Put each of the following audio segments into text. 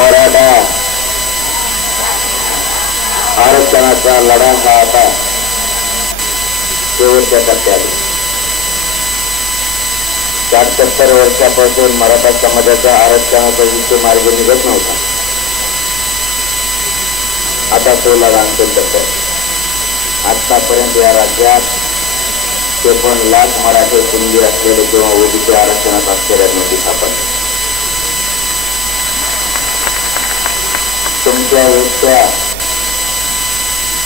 मराठा आरक्षणाचा लढा हा आता शेवटच्या टप्प्यात 70 वर्षापासून मराठा समाजाच्या आरक्षणाचा विषय मार्गी निघत नव्हता. आता तो लढा अंतिम टप्प्यात. आतापर्यंत या राज्यात 53 लाख मराठे कुणबी असलेले किंवा ओबीसी आरक्षणात असलेल्या नोंदी सापडल्या. तुमच्या एकट्या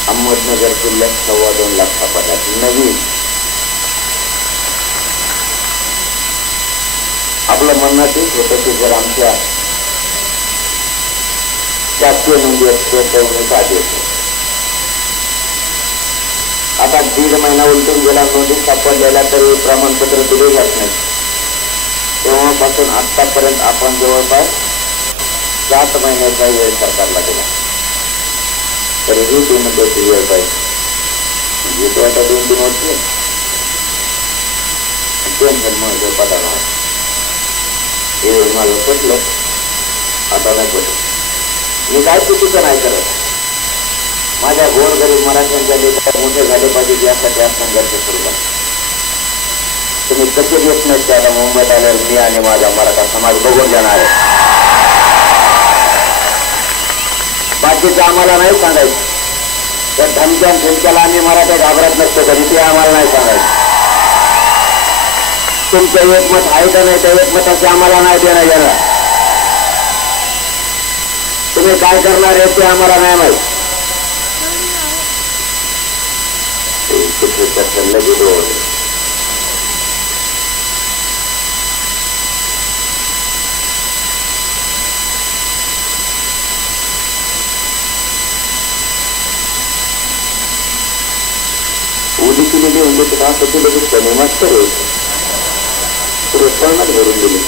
अहमदनगर जिल्ह्यात 2.25 लाख सापडल्यात. नवीन आपलं म्हणणं तेच होतं की जर आमच्या शासकीय नोंदी असते तर उन्नीस आधी होते. आता 1.5 महिना उलटून गेला, नोंदी सापडलेल्या तरी प्रमाणपत्र दिले जात नाही. तेव्हापासून आतापर्यंत आपण जवळपास 7 महिन्याचा वेळ सरकारला दिला, तरीही ती म्हणजे वेळ पाहिजे. म्हणजे तो आता 2-3 वर्ष महत्व पदाला हे माझं पटलं, आता नाही पटलं. मी काय चुकीचं नाही करत. माझ्या गोरगरीब मराठ्यांच्या लेखा मोठे झाले पाहिजे यासाठी आज संघर्ष सुरू झाला. तुम्ही कसे देत नाहीत ते आता मुंबईत आल्यावर मी आणि माझा मराठा समाज बघून जाणार आहे. बाकीचं आम्हाला नाही सांगायचं. तर धमक्या ठिमक्याला आम्ही मराठे घाबरत नसतो कधी, ते आम्हाला नाही सांगायचं. तुमचं एकमत आहे का नाही, त्या एकमताचे आम्हाला नाही देणं घेणार. तुम्ही काय करणार आहे ते आम्हाला नाही माहित. ओबीसी मध्ये म्हणजे का लगेच कमी मास्तर पुढे पळणार भरून दिले.